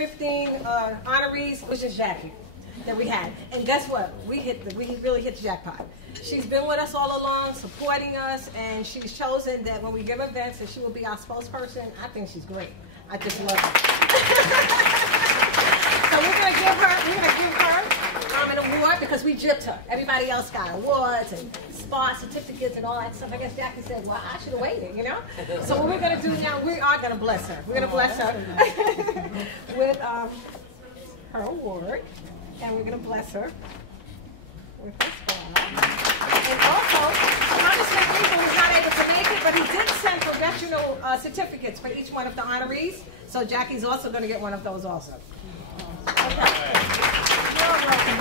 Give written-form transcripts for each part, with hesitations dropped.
15 honorees, it was just Jackie that we had. And guess what? We really hit the jackpot. She's been with us all along, supporting us, and she's chosen that when we give events that she will be our spokesperson. I think she's great. I just love her. So we're gonna give her an award because we gypped her. Everybody else got awards and spot certificates and all that stuff. I guess Jackie said, well, I should have waited, you know? So what we're gonna do now, we are gonna bless her. We're gonna bless her with her award, and we're gonna bless her with her spa. And also, Congressman Weaver was not able to make it, but he did send professional certificates for each one of the honorees. So Jackie's also going to get one of those also. Okay. You're welcome.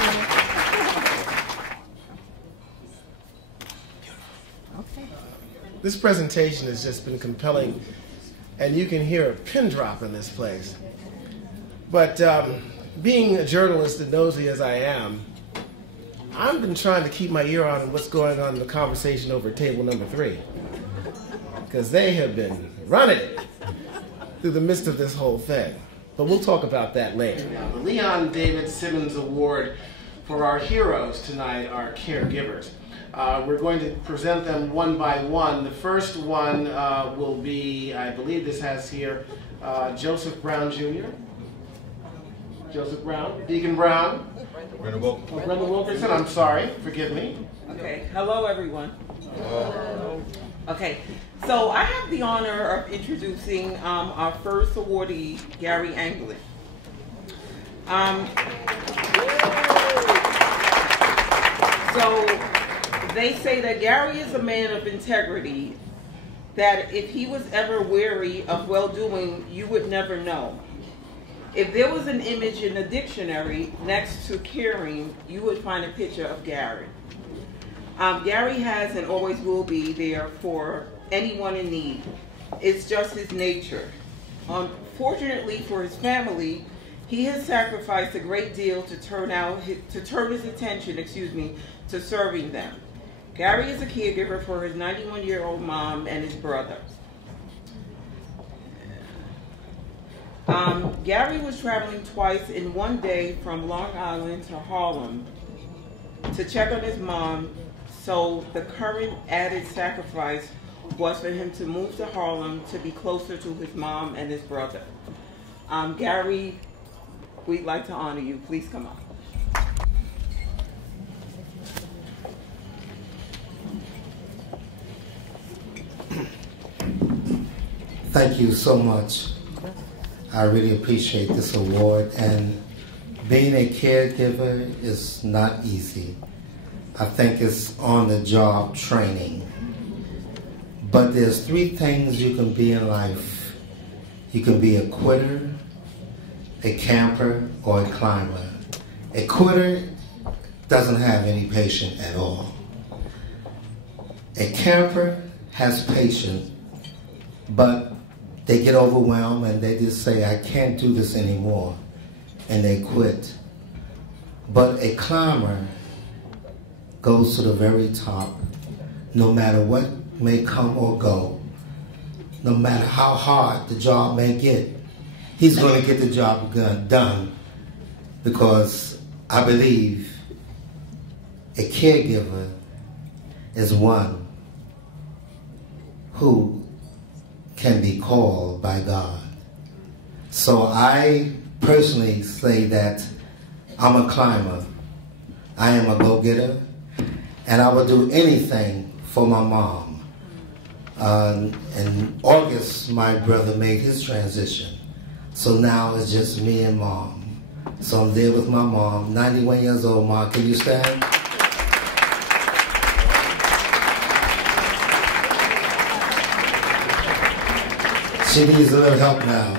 Okay. This presentation has just been compelling, and you can hear a pin drop in this place. But being a journalist and nosy as I am, I've been trying to keep my ear on what's going on in the conversation over table number 3, because they have been running it through the midst of this whole thing. But we'll talk about that later. Now, the Leon David Simmons Award for our heroes tonight are caregivers. We're going to present them one by one. The first one will be, I believe this has here, Joseph Brown Jr. Joseph Brown, Deacon Brown. Brenda Wilkinson. Oh, Brenda Wilkinson, I'm sorry, forgive me. Okay, hello everyone. Hello. Okay, so I have the honor of introducing our first awardee, Gary Anglin. So they say that Gary is a man of integrity, that if he was ever weary of well-doing, you would never know. If there was an image in the dictionary next to caring, you would find a picture of Gary. Gary has and always will be there for anyone in need. It's just his nature. Unfortunately for his family, he has sacrificed a great deal to turn his attention, to serving them. Gary is a caregiver for his 91-year-old mom and his brother. Gary was traveling twice in one day from Long Island to Harlem to check on his mom, so the current added sacrifice was for him to move to Harlem to be closer to his mom and his brother. Gary, we'd like to honor you. Please come up. Thank you so much. I really appreciate this award, and being a caregiver is not easy. I think it's on-the-job training. But there's 3 things you can be in life. You can be a quitter, a camper, or a climber. A quitter doesn't have any patience at all. A camper has patience, but they get overwhelmed and they just say, I can't do this anymore, and they quit. But a climber goes to the very top, no matter what may come or go, no matter how hard the job may get, he's going to get the job done, because I believe a caregiver is one who can be called by God. So I personally say that I'm a climber. I am a go-getter, and I will do anything for my mom. In August, my brother made his transition. So now it's just me and mom. So I'm there with my mom, 91 years old. Mom, can you stand? She needs a little help now.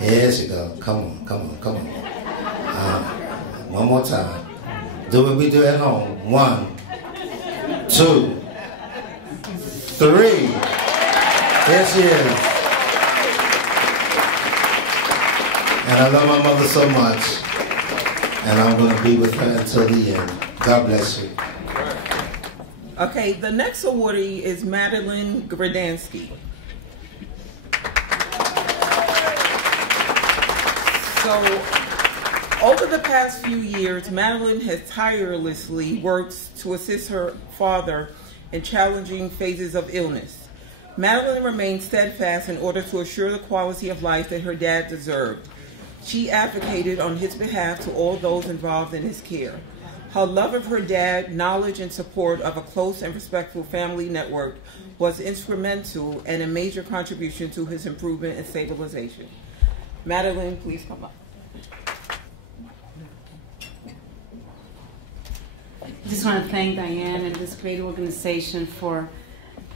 Here she goes. Come on, come on, come on. One more time. Do what we do at home. 1, 2, 3. There she is. And I love my mother so much. And I'm going to be with her until the end. God bless you. Okay, the next awardee is Madeline Gradansky. So, over the past few years, Madeline has tirelessly worked to assist her father in challenging phases of illness. Madeline remained steadfast in order to assure the quality of life that her dad deserved. She advocated on his behalf to all those involved in his care. Her love of her dad, knowledge, and support of a close and respectful family network was instrumental and a major contribution to his improvement and stabilization. Madeline, please come up. I just want to thank Diane and this great organization for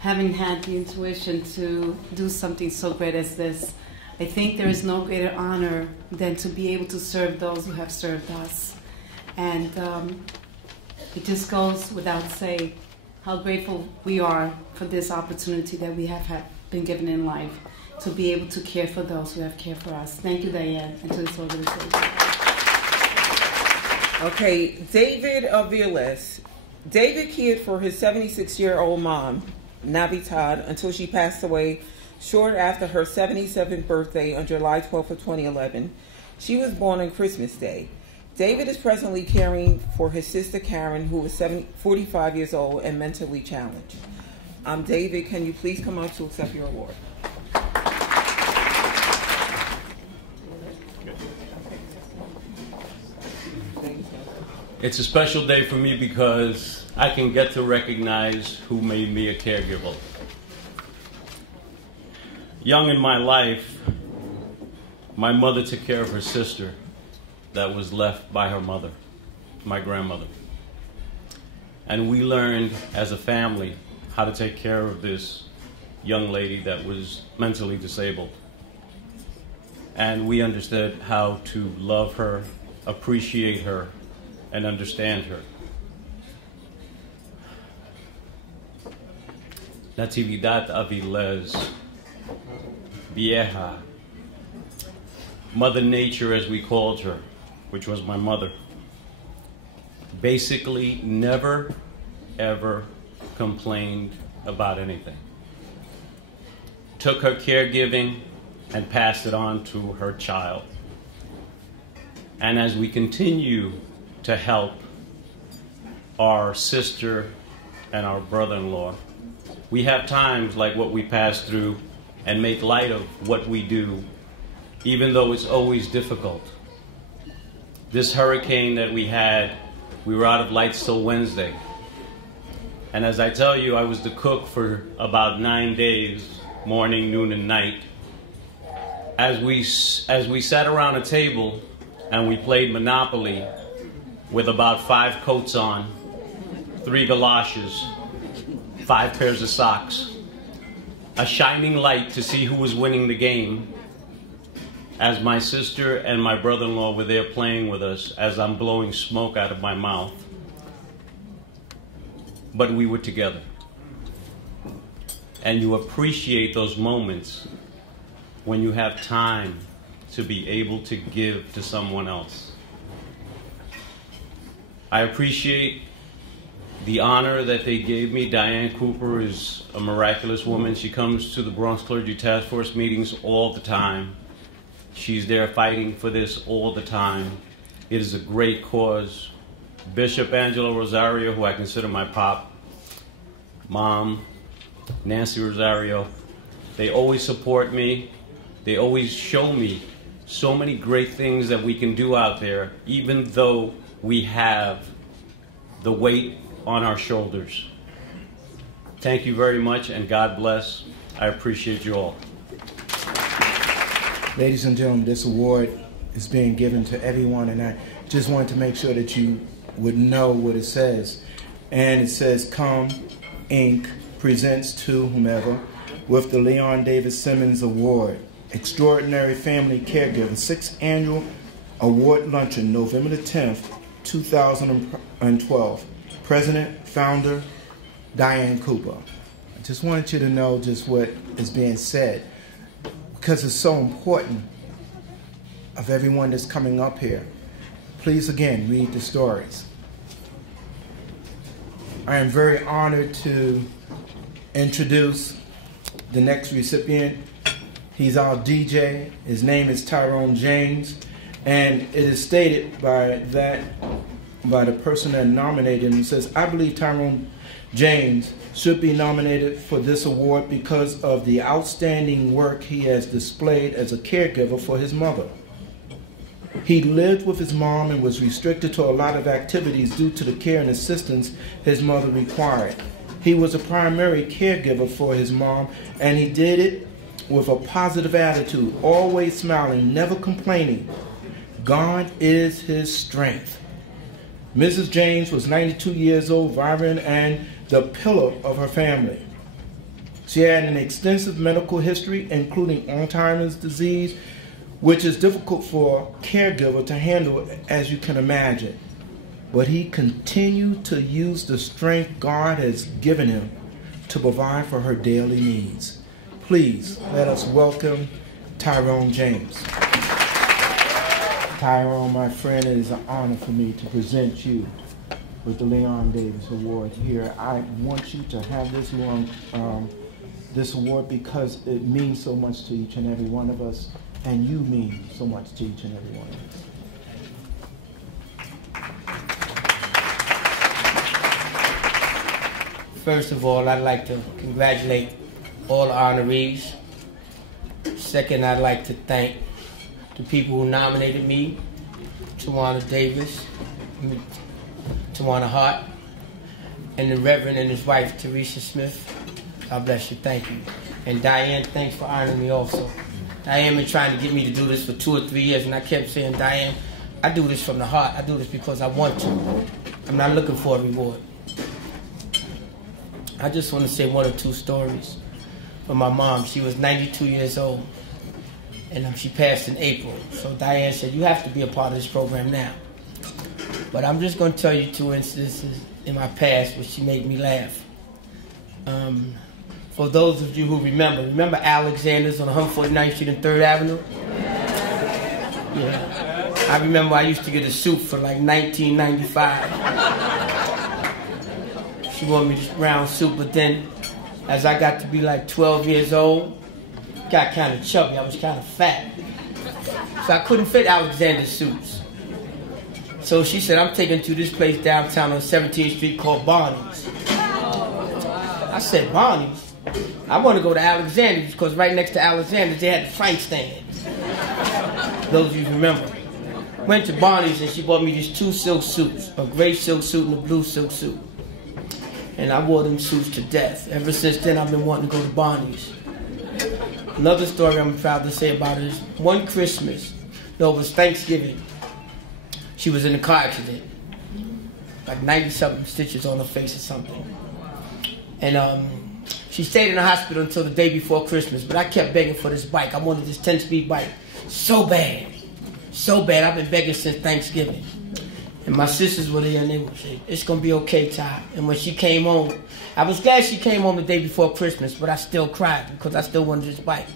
having had the intuition to do something so great as this. I think there is no greater honor than to be able to serve those who have served us. And it just goes without saying how grateful we are for this opportunity that we have been given in life to be able to care for those who have cared for us. Thank you, Diane, and to this organization. Okay, David Aviles. David cared for his 76-year-old mom, Navidad, until she passed away short after her 77th birthday on July 12th of 2011. She was born on Christmas Day. David is presently caring for his sister Karen, who is 45 years old and mentally challenged. David, can you please come up to accept your award? It's a special day for me because I can get to recognize who made me a caregiver. Young in my life, my mother took care of her sister that was left by her mother, my grandmother. And we learned as a family how to take care of this young lady that was mentally disabled. And we understood how to love her, appreciate her, and understand her. Natividad Aviles, Vieja, Mother Nature as we called her, which was my mother, basically never, ever complained about anything. Took her caregiving and passed it on to her child. And as we continue to help our sister and our brother-in-law, we have times like what we pass through and make light of what we do, even though it's always difficult. This hurricane that we had, we were out of lights till Wednesday. And as I tell you, I was the cook for about 9 days, morning, noon, and night. As we sat around a table and we played Monopoly with about 5 coats on, 3 galoshes, 5 pairs of socks, a shining light to see who was winning the game, as my sister and my brother-in-law were there playing with us as I'm blowing smoke out of my mouth. But we were together. And you appreciate those moments when you have time to be able to give to someone else. I appreciate the honor that they gave me. Diane Cooper is a miraculous woman. She comes to the Bronx Clergy Task Force meetings all the time. She's there fighting for this all the time. It is a great cause. Bishop Angelo Rosario, who I consider my pop, Mom, Nancy Rosario, they always support me. They always show me so many great things that we can do out there, even though we have the weight on our shoulders. Thank you very much, and God bless. I appreciate you all. Ladies and gentlemen, this award is being given to everyone, and I just wanted to make sure that you would know what it says. And it says, Come, Inc. presents to whomever with the Leon Davis Simmons Award, Extraordinary Family Caregiver, 6th Annual Award Luncheon, November the 10th, 2012. President, founder, Diane Cooper. I just wanted you to know just what is being said, because it's so important of everyone that's coming up here. Please, again, read the stories. I am very honored to introduce the next recipient. He's our DJ. His name is Tyrone James, And it is stated by the person that nominated him. It says, I believe Tyrone James should be nominated for this award because of the outstanding work he has displayed as a caregiver for his mother. He lived with his mom and was restricted to a lot of activities due to the care and assistance his mother required. He was a primary caregiver for his mom, and he did it with a positive attitude, always smiling, never complaining. God is his strength. Mrs. James was 92 years old, vibrant, and the pillar of her family. She had an extensive medical history, including Alzheimer's disease, which is difficult for a caregiver to handle, as you can imagine. But he continued to use the strength God has given him to provide for her daily needs. Please let us welcome Tyrone James. Tyrone, my friend, it is an honor for me to present you with the Leon Davis Award here. I want you to have this award because it means so much to each and every one of us, and you mean so much to each and every one of us. First of all, I'd like to congratulate all the honorees. Second, I'd like to thank the people who nominated me, Tawana Davis, Tawana Hart, and the Reverend and his wife, Teresa Smith. God bless you, thank you. And Diane, thanks for honoring me also. Diane been trying to get me to do this for 2 or 3 years, and I kept saying, Diane, I do this from the heart. I do this because I want to. I'm not looking for a reward. I just want to say 1 or 2 stories from my mom. She was 92 years old, and she passed in April. So Diane said, you have to be a part of this program now. But I'm just going to tell you 2 instances in my past which she made me laugh. For those of you who remember Alexander's on 149th Street and 3rd Avenue? Yeah. I remember I used to get a soup for like $19.95. She wanted me this brown soup, but then as I got to be like 12 years old, got kind of chubby. I was kind of fat. So I couldn't fit Alexander's soups. So she said, I'm taking to this place downtown on 17th Street called Barney's. I said, Barney's? I want to go to Alexander's because right next to Alexander's they had the Frank stand. Those of you remember. Went to Barney's and she bought me these 2 silk suits, a gray silk suit and a blue silk suit. And I wore them suits to death. Ever since then, I've been wanting to go to Barney's. Another story I'm proud to say about it is one Christmas, no, it was Thanksgiving. She was in a car accident, like 90-something stitches on her face or something. And she stayed in the hospital until the day before Christmas, but I kept begging for this bike. I wanted this 10-speed bike so bad. So bad, I've been begging since Thanksgiving. And my sisters were there and they would say, it's going to be okay, Ty. And when she came home, I was glad she came home the day before Christmas, but I still cried because I still wanted this bike.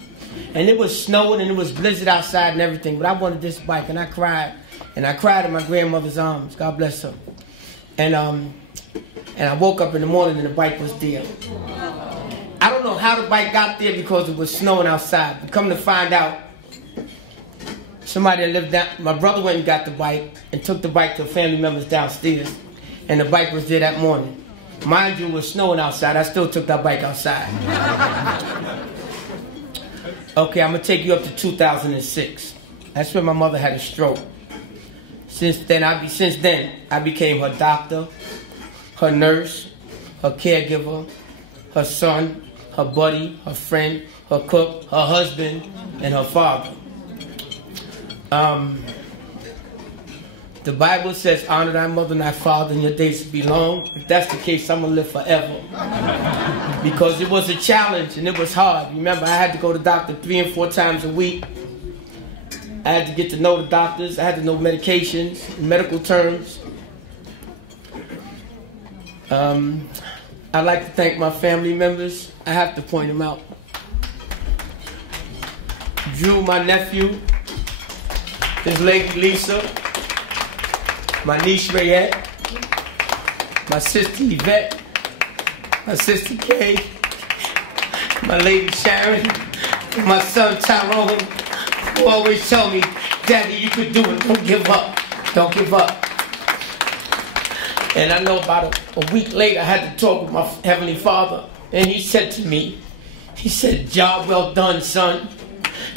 And it was snowing and it was blizzard outside and everything, but I wanted this bike and I cried. And I cried in my grandmother's arms, God bless her. And I woke up in the morning and the bike was there. I don't know how the bike got there because it was snowing outside. But come to find out, somebody that lived down, my brother went and got the bike and took the bike to family members downstairs. And the bike was there that morning. Mind you, it was snowing outside. I still took that bike outside. Okay, I'm going to take you up to 2006. That's when my mother had a stroke. Since then, I became her doctor, her nurse, her caregiver, her son, her buddy, her friend, her cook, her husband, and her father. The Bible says, honor thy mother and thy father, and your days be long. If that's the case, I'm going to live forever. Because it was a challenge, and it was hard. Remember, I had to go to the doctor 3 and 4 times a week. I had to get to know the doctors. I had to know medications, medical terms. I'd like to thank my family members. I have to point them out. Drew, my nephew. His lady Lisa, my niece Rayette, my sister Yvette, my sister Kay, my lady Sharon, my son Tyrone, who always tell me, Daddy, you could do it. Don't give up. Don't give up. And I know about a week later, I had to talk with my Heavenly Father. And he said to me, he said, job well done, son.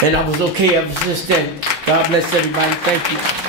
And I was okay ever since then. God bless everybody. Thank you.